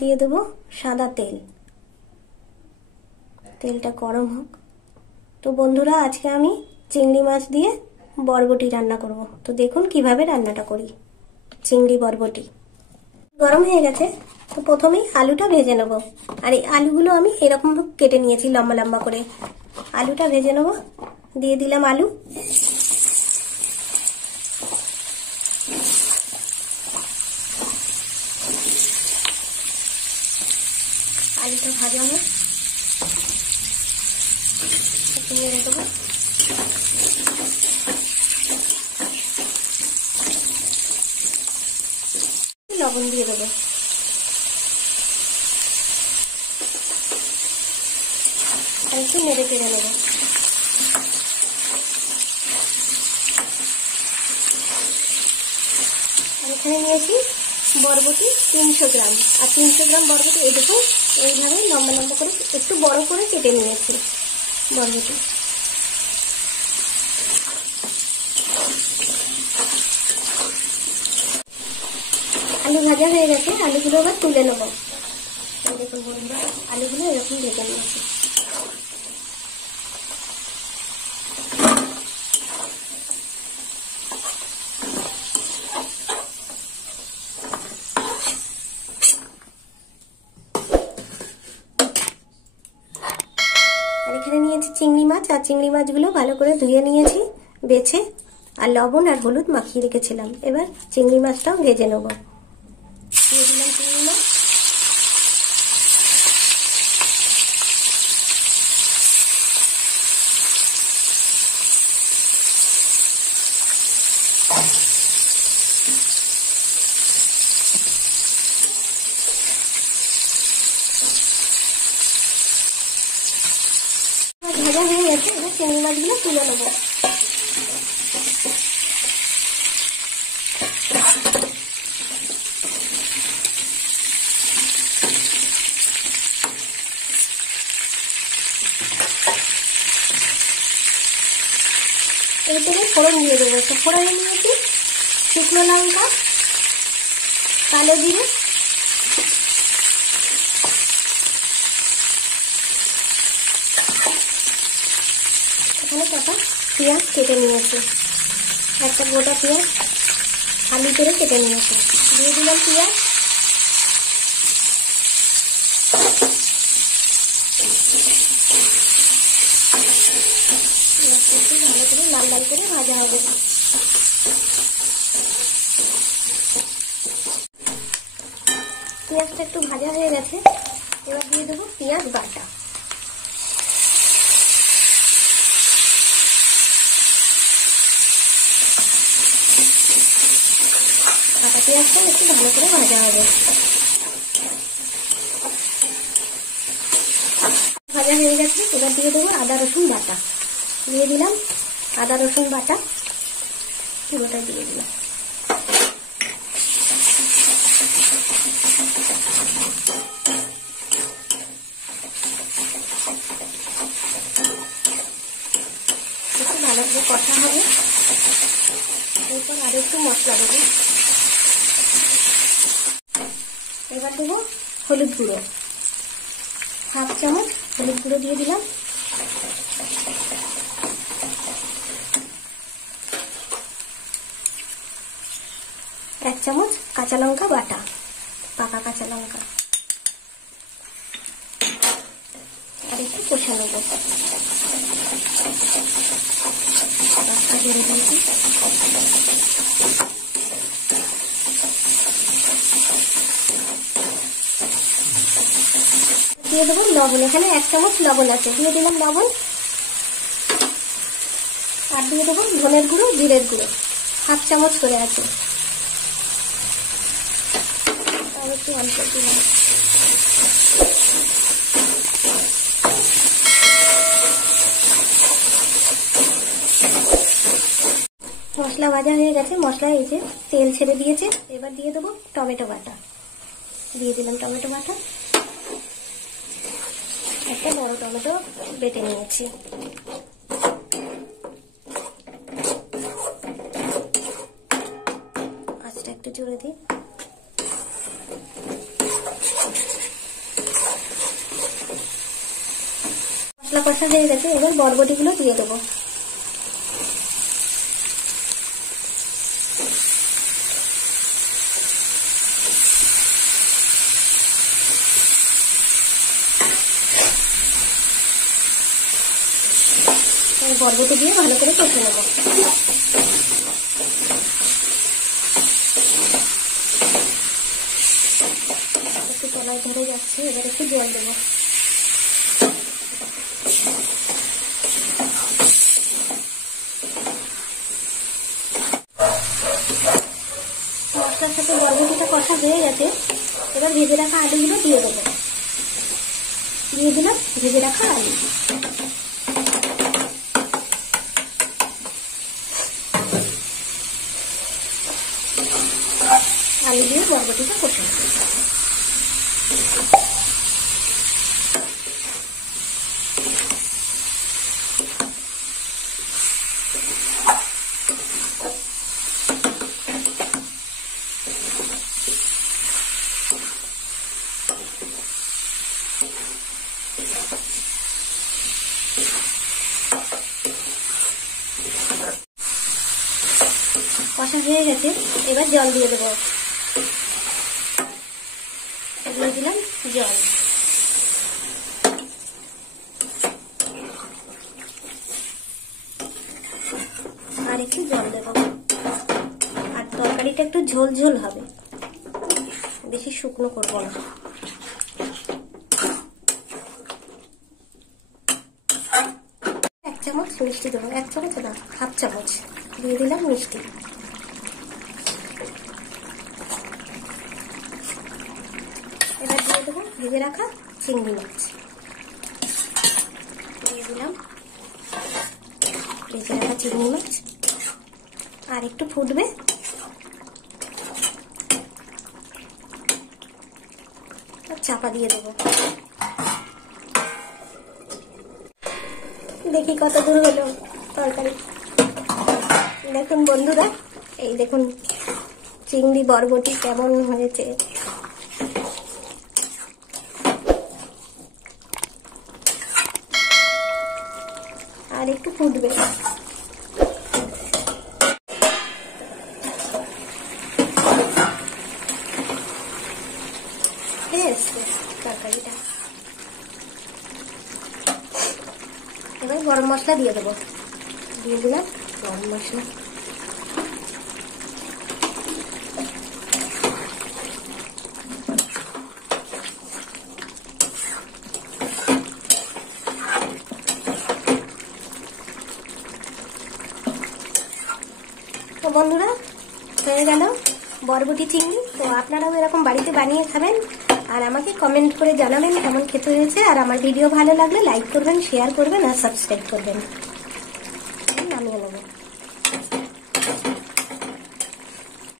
দিয়ে দেবো সাদা তেল। তেলটা গরম হোক। তো বন্ধুরা, আজকে আমি চিংড়ি মাছ দিয়ে বরবটি রান্না করব। তো দেখুন কিভাবে রান্নাটা করি। চিংড়ি বরবটি গরম হয়ে গেছে। তো প্রথমেই আলুটা ভেজে নেব। আর এই আলুগুলো আমি এরকম কেটে নিয়েছি লম্বা লম্বা করে। আলুটা ভেজে নেব। দিয়ে দিলাম আলু। আলুটা ভাজা হোক, নেড়ে দেবো। লবণ দিয়ে দেবো। আর একটু নেড়ে চেড়ে নেবো। এখানে নিয়েছি বরবটি 300 গ্রাম। আর 300 গ্রাম বরবটি এই দেখুন এইভাবে লম্বা লম্বা করে একটু বড় করে কেটে নিয়েছি বরবটি। আলু ভাজা হয়ে গেছে। আলুগুলো আবার তুলে নেবো। দেখুন বন্ধুরা, আলুগুলো এরকম ভেজে নিয়েছি। আর এখানে নিয়েছি চিংড়ি মাছ। আর চিংড়ি মাছগুলো ভালো করে ধুয়ে নিয়েছি বেছে। আর লবণ আর হলুদ মাখিয়ে রেখেছিলাম। এবার চিংড়ি মাছটাও ভেজে নেব। দিয়ে দিলাম চিংড়ি মাছ। ভাজা হয়ে গেছে। এবার চিংড়ি মাছগুলো তুলে নেবো। এই থেকে ফোড়ন দিয়ে দেবো। তো ফোড়নে নিয়েছি শুকনো লঙ্কা, কালো জিরে, এখানে কটা পেঁয়াজ কেটে নিয়েছি। একটা গোটা পেঁয়াজ আলু করে কেটে নিয়েছি। দিয়ে দিলাম পেঁয়াজ। ভালো করে লাল লাল করে ভাজা হবে। পেঁয়াজটা একটু ভাজা হয়ে গেছে। এবার দিয়ে দেবো পেঁয়াজ বাটা। কাটা পেঁয়াজটা একটু ভালো করে ভাজা হবে। ভাজা হয়ে গেছে। এবার দিয়ে দেবো আদা রসুন বাটা। দিয়ে দিলাম আদা রসুন বাটা, পুরোটা দিয়ে দিলাম। একটু ভালো করে কষা হবে। এরপর আর একটু মশলা দেবো। এবার দেবো হলুদ গুঁড়ো, 1/2 চামচ হলুদ গুঁড়ো দিয়ে দিলাম। এক চামচ কাঁচা লঙ্কা বাটা, পাকা কাঁচা লঙ্কা। আর একটু কষা নেবো। দিয়ে দিয়েছি। দিয়ে দেবো লবণ। এখানে 1 চামচ লবণ আছে। দিয়ে দিলাম লবণ। আর দিয়ে দেবো ধনের গুঁড়ো, জিরের গুঁড়ো 1/2 চামচ করে আছে। আর একটু অল্প দিলাম। মশলা ভাজা হয়ে গেছে। মশলা এই যে তেল ছেড়ে দিয়েছে। এবার দিয়ে দেবো টমেটো বাটা। দিয়ে দিলাম টমেটো বাটা। একটা বড় টমেটো বেটে নিয়েছি। আঁচটা একটু জোরে দিই। মশলা কষা হয়ে গেছে, এবার বরবটিগুলো দিয়ে দেবো। বরবটি দিয়ে ভালো করে কষে নেব। একটু তলায় ধরে যাচ্ছে, এবার একটু জল দেব। মশলার সাথে বরবটিটা কষা হয়ে গেছে, এবার ভেজে রাখা আলুগুলো দিয়ে দেবো। দিয়ে দিলাম ভেজে রাখা আলু। আলু দিয়ে বরবটিটা কষে নেব। কষা হয়ে গেছে, এবার জল দিয়ে দেবো। দিয়ে দিলাম জল। আর একটু জল দেব। আর তরকারিটা একটু ঝোল ঝোল হবে, বেশি শুকনো করবো না। এক চামচ মিষ্টি দেবো, এক চামচ না, হাফ চামচ দিয়ে দিলাম মিষ্টি। এবার দিয়ে দেবো ভেজে রাখা চিংড়ি মাছ। দিয়ে দিলাম ভেজে রাখা চিংড়ি মাছ। আর একটু ফুটবে, চাপা দিয়ে দেবো। দেখি কত দূর হলো তরকারি। দেখুন বন্ধুরা, এই দেখুন চিংড়ি বরবটি কেমন হয়েছে। আর একটু ফুটবে। তরকারিটা এবার গরম মশলা দিয়ে দেবো। দিয়ে দিলাম গরম মশলা। তো বন্ধুরা, হয়ে গেল বরবটি চিংড়ি। তো আপনারাও এরকম বাড়িতে বানিয়ে খাবেন, আর আমাকে কমেন্ট করে জানাবেন কেমন খেতে হয়েছে। আর আমার ভিডিও ভালো লাগলে লাইক করবেন, শেয়ার করবেন আর সাবস্ক্রাইব করবেন।